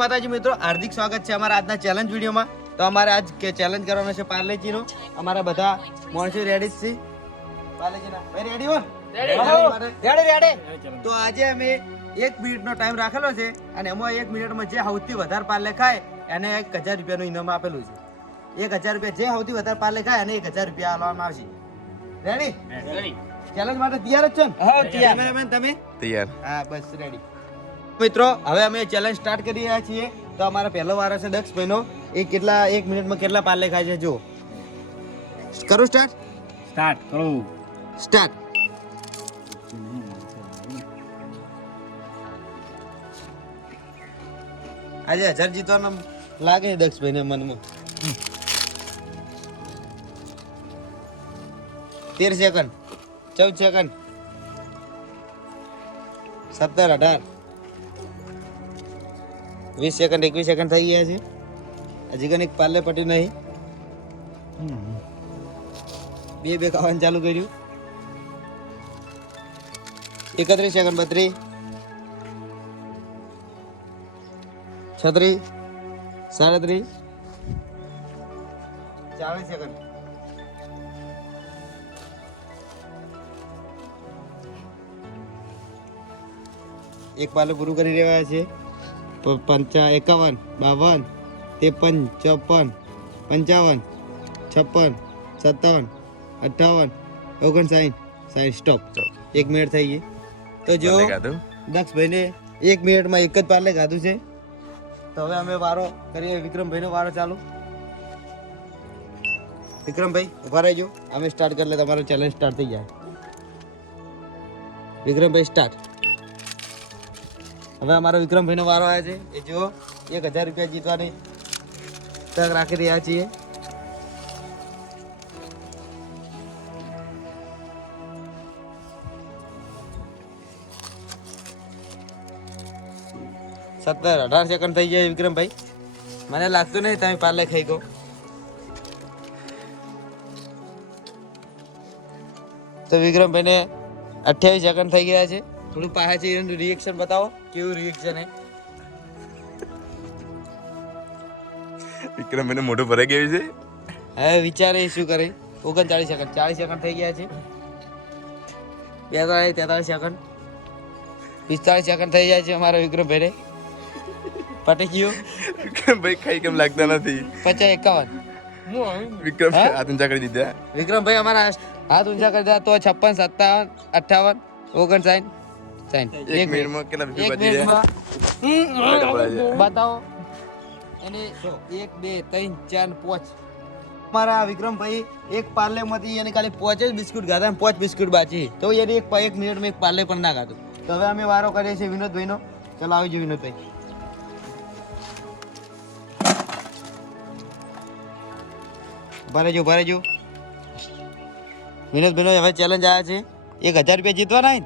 માતાજી મિત્રો, હાર્દિક સ્વાગત છે અમારા આજના ચેલેન્જ વિડીયોમાં. તો અમારે આજ ચેલેન્જ કરવાનો છે પાર્લેજીનો. અમારા બધા માણસો રેડી છે. પાર્લેજીના ભાઈ રેડી હો? રેડી. તો આજે અમે 1 મિનિટનો ટાઈમ રાખેલો છે અને એમાં 1 મિનિટમાં જે સૌથી વધારે પાર્લે ખાય એને 1000 રૂપિયાનું ઇનામ આપેલું છે. 1000 રૂપિયા જે સૌથી વધારે પાર્લે ખાય એને 1000 રૂપિયા આપવામાં આવશે. રેડી? ચેલેન્જ માટે તૈયાર જ છો ને? હા, તૈયાર. કેમેરામેન તમે તૈયાર? હા, બસ રેડી. મિત્રો, હવે અમે ચેલેન્જ સ્ટાર્ટ કરી રહ્યા છીએ. તો અમારો પહેલો વારો છે દક્ષભાઈનો. એ 1 મિનિટમાં કેટલા પાર્લે ખાય છે જો. કરું સ્ટાર્ટ? સ્ટાર્ટ. આજે 1000 જીતવાનો લાગે દક્ષભાઈને મનમાં. 13 સેકન્ડ, 14 સેકન્ડ, 17, 18, 20 સેકન્ડ, 21 સેકન્ડ થઈ ગયા છે. હજી કને પાર્લે પટ્યું નહીં. બે ખાવાનું ચાલુ કર્યું. 31 સેકન્ડ, 32, 36, 37, 40 સેકન્ડ. એક પાર્લે પૂરું કરી રહ્યા છે. 51, 52, 53, 54, 55, 56, 57, 58, 59, 60. સ્ટોપ. 1 મિનિટ થઈ ગઈ. તો જો દક્ષભાઈને 1 મિનિટમાં એક જ પાર્લે ખાધું છે. તો હવે અમે વારો કરીએ. વિક્રમભાઈનો વારો ચાલુ. વિક્રમભાઈ ઉભા રહેજો. અમે સ્ટાર્ટ કરી લે, તમારો ચેલેન્જ સ્ટાર્ટ થઈ જાય. વિક્રમભાઈ સ્ટાર્ટ. હવે અમારો વિક્રમભાઈનો વારો આવ્યો છે. એ જો 1000 રૂપિયા જીતવાની તક રાખી રહ્યા છીએ. સત્તર 18 સેકન્ડ થઈ જાય વિક્રમભાઈ. મને લાગતું નહીં તમે પાર્લે ખાઈ ગયો. તો વિક્રમભાઈને 28 સેકન્ડ થઈ ગયા છે. થોડું પાછા એનું રિએક્શન બતાવો, કેવું રિએક્શન હે. વિક્રમભાઈને મોઢું ભરાઈ ગયું છે. હવે વિચારે શું કરે. 39 સેકન્ડ, 40 સેકન્ડ થઈ ગયા છે. 43 સેકન્ડ, 45 સેકન્ડ થઈ જાય છે અમારા વિક્રમભાઈને. પટી ગયું. વિક્રમભાઈ ખાઈ કેમ લાગતા નથી. 50, 51. વિક્રમભાઈ હાથ ઊંચા કરી દીધા. વિક્રમભાઈ અમારા હાથ ઊંચા કરી દીધા. તો 56, 57, 58, 59, 60. 1 મિનિટમાં કેટલા રૂપિયા બચી જાય? બતાવો. એને 1, 2, 3, 4, 5. અમારા વિક્રમભાઈ એક પાર્લે માંથી એને ખાલી 5 જ બિસ્કુટ ખાધા, 5 બિસ્કુટ બાકી. તો એને 1 મિનિટમાં એક પાર્લે પણ ના ખાધું. તો હવે અમે વારો કરીએ છીએ વિનોદભાઈનો. ચલો આવજો વિનોદભાઈ. ઉભા રહેજો. વિનોદભાઈનો હવે ચેલેન્જ આવ્યા છે. 1000 રૂપિયા જીતવાના હે?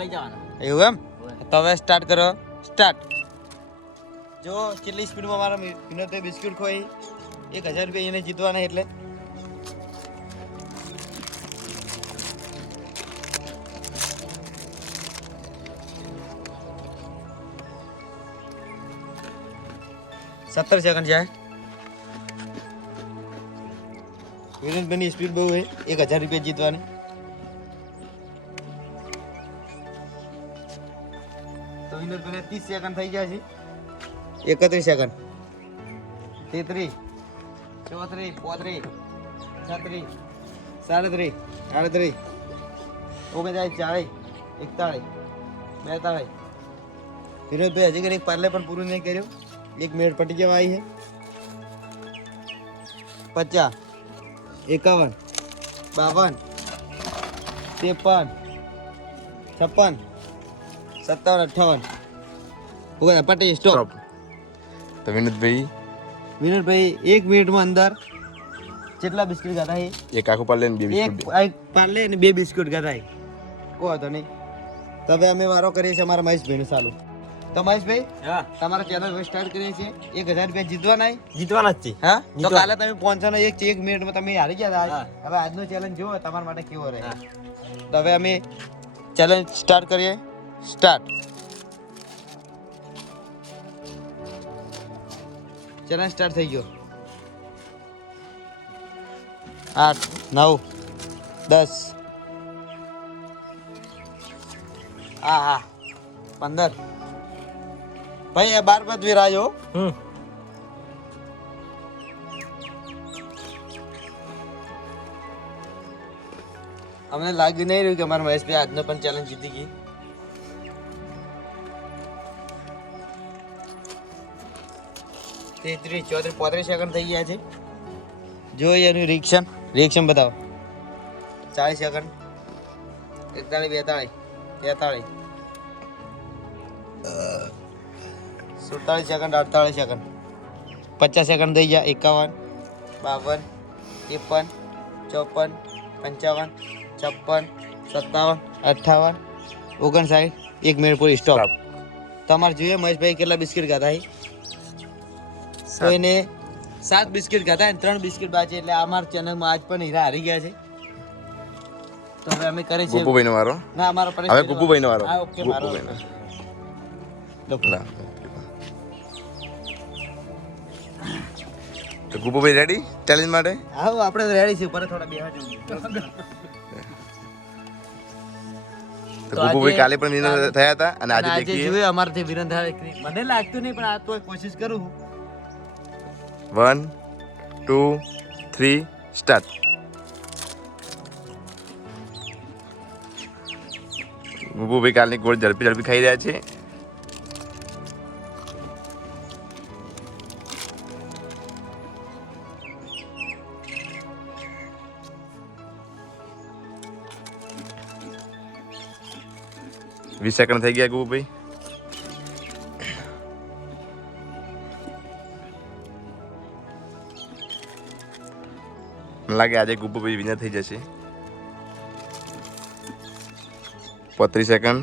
લઈ જવાના. એવું એમ? તો હવે સ્ટાર્ટ કરો. સ્ટાર્ટ. જો કેટલી સ્પીડમાં મારા વિનોદભાઈ બિસ્કુટ ખોઈ. 1000 રૂપિયા એને જીતવાના એટલે. સત્તર સેકન્ડ જાય. વિનોદભાઈની સ્પીડ બહુ છે. 1000 રૂપિયા જીતવાની. તો વિનોદભાઈને 30 સેકન્ડ થઈ ગયા છે. 31 સેકન્ડ, 33, 34, 35, 36, 37, 38, 39, 40, 41, 42. વિનોદભાઈ હજી એક પાર્લે પણ પૂરું નહીં કર્યું. 1 મિનિટ પટી જવા આવી છે. 50, 51, 52, 53, 56, 57, 58. પટી. સ્ટોપ. તો વિનોદભાઈ 1 મિનિટમાં અંદર કેટલા બિસ્કિટ ખાધા છે? એક આખું પાર્લે ને 2 બિસ્કુટ. એક પાર્લે અને 2 બિસ્કુટ ખાધા. કહો તો નહીં. તો હવે અમે વારો કરીએ છીએ અમારા મહેશભાઈનું ચાલુ. તો મહેશભાઈ, તમારો ચેનલ સ્ટાર્ટ કરીએ છીએ. 1000 રૂપિયા જીતવાના જ છે. હા, તો કાલે તમે 500 નો 1 મિનિટમાં તમે હારી ગયા હતા. હવે આજનો ચેલેન્જ જુઓ તમારા માટે કેવો રહે. તો હવે અમે ચેલેન્જ સ્ટાર્ટ કરીએ. સ્ટાર્ટ. ચેલેન્જ સ્ટાર્ટ થઈ ગયો 8 9 10 હા 15 ભાઈ એ 12 પદ વિરાજો અમને લાગ્યું નહીં રહ્યું કે અમારા મહેશભાઈ આજનો પણ ચેલેન્જ જીતી ગઈ 33 34 35 સેકન્ડ થઈ ગયા છે જોઈએ એનું રિએક્શન બતાવો 40 સેકન્ડ 41 42 43 47 સેકન્ડ 48 સેકન્ડ 50 સેકન્ડ થઈ ગયા 51 52 53 54 55 56 57 58 1 મિનિટ પૂરી સ્ટોપ તમારે જોઈએ મહેશભાઈ કેટલા બિસ્કિટ ખાધા છે તો એને 7 બિસ્કિટ ખાધા અને 3 બિસ્કિટ બાકી એટલે અમારા ચેનલમાં આજ પણ હીરા હારી ગયા છે તો હવે અમે કરે છે ગુપુભાઈ નો વારો ના અમારો હવે ગુપુભાઈ નો વારો હા ઓકે મારો તો ગુપુભાઈ રેડી ચેલેન્જ માટે હા આપણે રેડી છે પર થોડા બેહવા જવું તો ગુપુભાઈ કાલે પણ વિનર થયા હતા અને આજે દેખીએ જોઈએ અમારથી વિનર થાય કે નહીં. મને લાગતું નહીં પણ આ તો કોશિશ કરું 1 2 3 સ્ટાર્ટ ગુપુભાઈ કાલની ગોળ ઝડપી ખાઈ રહ્યા છે વીસ સેકન્ડ થઈ ગયા ગુપુભાઈ મને લાગે આજે ગુપુભાઈ વિનર થઈ જશે 35 સેકન્ડ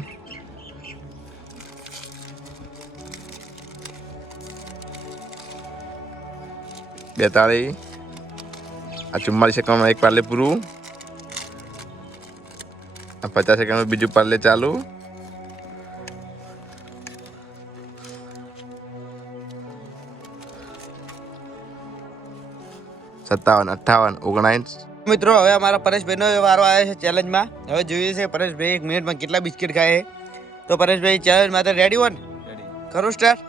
42 આ 44 સેકન્ડમાં એક પાર્લે પૂરું 50 સેકન્ડમાં બીજું પાર્લે ચાલુ 57 58 59 મિત્રો હવે અમારા પરેશભાઈનો વારો આવ્યો છે ચેલેન્જમાં હવે જોઈએ છે પરેશભાઈ 1 મિનિટમાં કેટલા બિસ્કિટ ખાય છે તો પરેશભાઈ ચેલેન્જ માટે રેડી હો ને ખરું સ્ટાર્ટ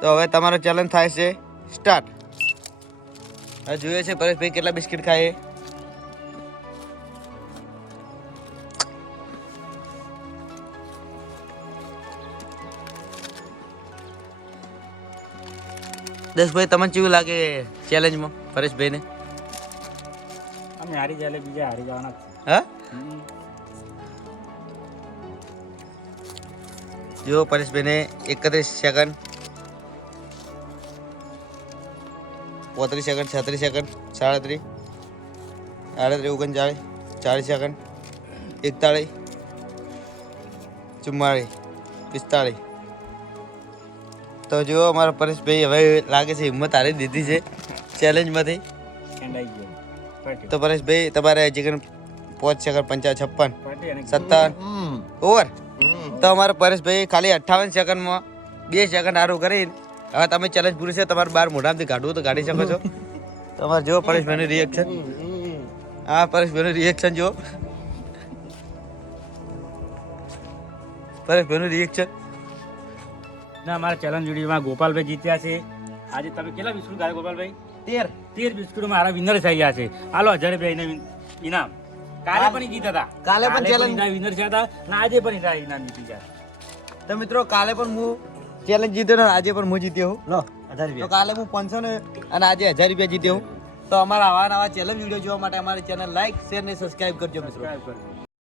તો હવે તમારો ચેલેન્જ થાય છે સ્ટાર્ટ હવે જોઈએ છે પરેશભાઈ કેટલા બિસ્કિટ ખાય છે દસભાઈ તમને કેવું લાગે ચેલેન્જમાં પરેશભાઈને અમે હારી જાય એટલે બીજા હારી જવાના હા જો પરેશભાઈને 31 સેકન્ડ 35 સેકન્ડ 36 સેકન્ડ 37 38 39 40 સેકન્ડ 41 44 45 તો જો અમારા પરેશભાઈ હવે લાગે છે હિંમત હારી દીધી છે ચેલેન્જમાંથી ખેંડાઈ ગયો તો પરેશભાઈ તમારે ચિકન 5 સેકન્ડ 55 56 57 ઓવર તો અમારા પરેશભાઈ ખાલી 58 સેકન્ડમાં 2 સેકન્ડ સારું કરીને હવે તમે ચેલેન્જ પૂરી છે તમારે બહાર મોઢામાંથી કાઢવું તો કાઢી શકો છો તમારે જો પરેશભાઈનું રિએક્શન હા પરેશભાઈનું રિએક્શન જો પરેશભાઈનું રિએક્શન ના અમારા ચેલેન્જ વિડીયોમાં ગોપાલભાઈ જીત્યા છે આજે તમે કેટલા બિસ્કુટ ખાધા ગોપાલભાઈ 13 બિસ્કુટમાં મારા વિનર થઈ ગયા છે હાલો 1000 રૂપિયા ઇનામ કાલે પણ જીત્યા હતા કાલે પણ challenge વિનર થયા હતા અને આજે પણ ઇનામ જીતી ગયા તો મિત્રો કાલે પણ હું ચેલેન્જ જીત્યો ને આજે પણ હું જીત્યો હું લો 1000 તો રૂપિયા કાલે હું 500 ને અને આજે 1000 રૂપિયા જીત્યો હું તો અમારા આવા નવા ચેલેન્જ વિડીયો જોવા માટે અમારી ચેનલ લાઈક શેર ને સબસ્ક્રાઇબ કરજો મિત્રો Subscribe કરજો.